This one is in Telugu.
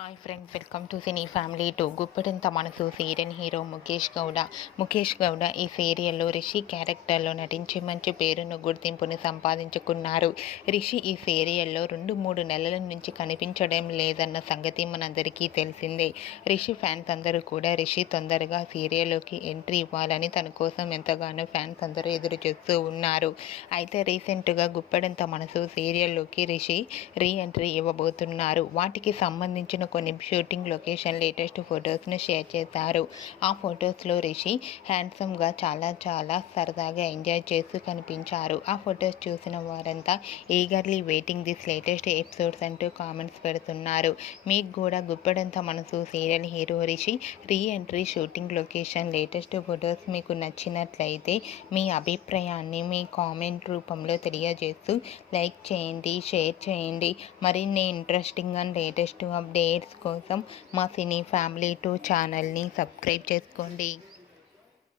Hi friends, welcome to cine family two. Guppedantha మనసు సీరియల్ హీరో ముఖేష్ గౌడ ఈ సీరియల్లో రిషి క్యారెక్టర్లో నటించి మంచి పేరును గుర్తింపును సంపాదించుకున్నారు. రిషి ఈ సీరియల్లో 2-3 నెలల నుంచి కనిపించడం లేదన్న సంగతి మనందరికీ తెలిసిందే. రిషి ఫ్యాన్స్ అందరూ కూడా రిషి తొందరగా సీరియల్లోకి ఎంట్రీ ఇవ్వాలని తన కోసం ఎంతగానో ఫ్యాన్స్ అందరూ ఎదురు చూస్తూ ఉన్నారు. అయితే రీసెంట్గా గుప్పెడంత మనసు సీరియల్లోకి రిషి రీ ఎంట్రీ ఇవ్వబోతున్నారు. వాటికి సంబంధించిన కొన్ని షూటింగ్ లొకేషన్ లేటెస్ట్ ఫొటోస్ను షేర్ చేశారు. ఆ ఫొటోస్లో రిషి హ్యాండ్సమ్గా చాలా సరదాగా ఎంజాయ్ చేస్తూ కనిపించారు. ఆ ఫొటోస్ చూసిన వారంతా eagerly waiting this latest episodes అంటూ కామెంట్స్ పెడుతున్నారు. మీకు కూడా గుప్పెడంత మనసు serial hero Rishi re entry shooting location latest photos మీకు నచ్చినట్లయితే మీ అభిప్రాయాన్ని మీ కామెంట్ రూపంలో తెలియజేస్తూ లైక్ చేయండి, షేర్ చేయండి. మరిన్ని ఇంట్రెస్టింగ్ అండ్ లేటెస్ట్ అప్డేట్స్ కోసం మా సినీ ఫ్యామిలీ 2 ఛానల్ని సబ్స్క్రైబ్ చేసుకోండి.